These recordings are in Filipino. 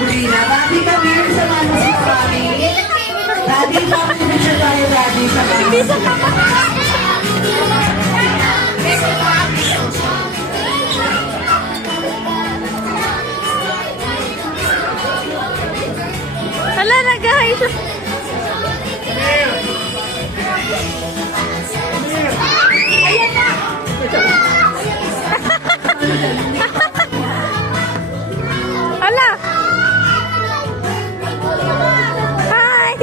Sabrina. Daddy, come here. Samahan mo si Mami. Daddy, come picture tayo, Daddy. Samahan mo si Hala na guys. Ayan na. Hala. Hi.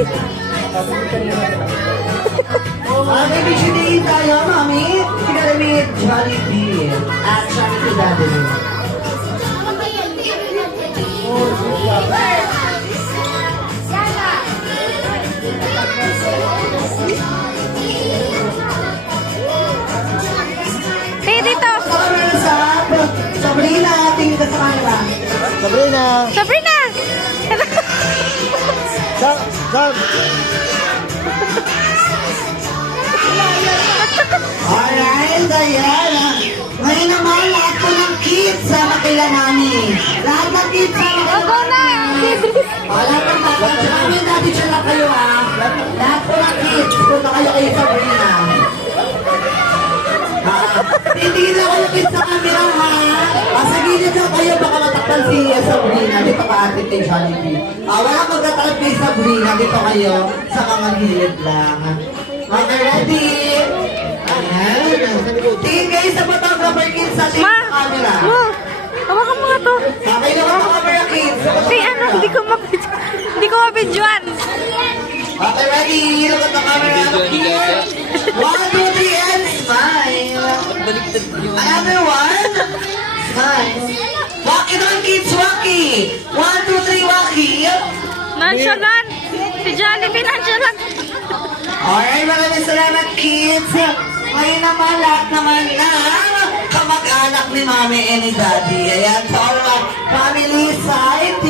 May picture tayo, Mami. Together with Jollibee. At Jollibee Daddy. Hey, dito. Sabrina, tingin ka sa kanila. Sabrina! Sabrina. Sam! Alright, ayan. Ngayon naman, lahat po ng kids sa makila namin. Lahat ng kids sa makila Go na. lahat ng bata. Sabi natin siya lang kayo ha. Lahat po ng kids, punta kayo kay Sabrina. Hindi na kayo kids sa camera ha. Sa gilid lang kayo, baka matakpan si Sabrina. Dito ka atin kay Jollibee. Wala magtatakot kay Sabrina. Dito kayo sa mga gilid lang. Okay, ready? Ayan. Tingin kayo sa photographer kids sa ating Ma. camera. Ma. Hawakan mo nga to. Okay na mga camera kids. Hey, ano? Hindi ko mabidyoan. Okay, ready? Look at the camera. Here. 1, 2, 3, and smile. Another one. Smile. Walk it on, kids. Walkie. 1, 2, 3, walkie. Nonchalant. Si Jollibee nonchalant. Alright, maraming salamat, kids. Ngayon naman, lahat naman na kamag-anak ni Mami and ni Daddy. Ayan, so alright, family side.